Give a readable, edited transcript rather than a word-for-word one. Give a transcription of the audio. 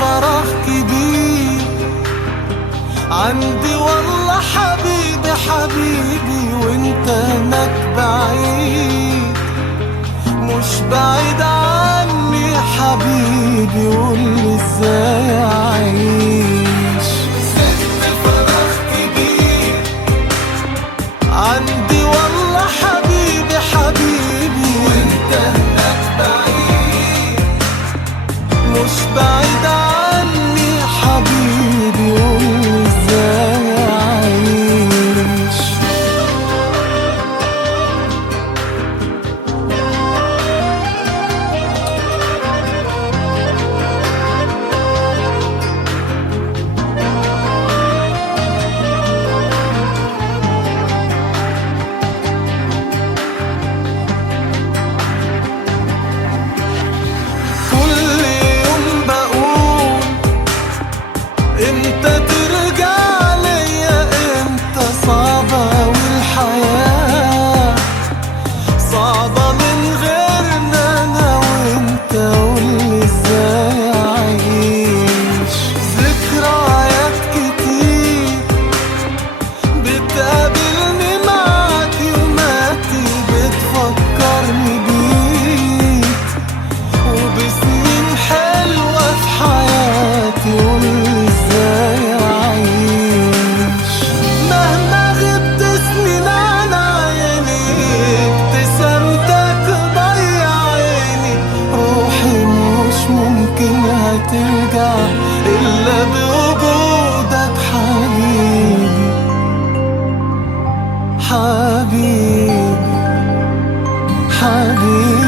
فرح كبير عندي والله حبيبي حبيبي، وانت هناك بعيد مش بعيد عني حبيبي، قولي ازاي اعيش. ست فرح كبير عندي والله حبيبي حبيبي، وانت هناك بعيد مش بعيد عني حبيبي، قولي ازاي اعيش. كل يوم بقول امتى ترجع ليا، امتى صعبة والحياة صعبة من غيرنا انا وانت، قولي ازاي اعيش. ذكريات كتير بتقابلني معاك يوماتي، بتفكرني بيك وبسنين حلوة في حياتي، قولي ازاي اعيش. مهما غبت سنين عن عيني ابتسامتك ضيع عيني، روحي مش ممكن هترجع الا بوجودك حبيبي حبيبي حبيبي.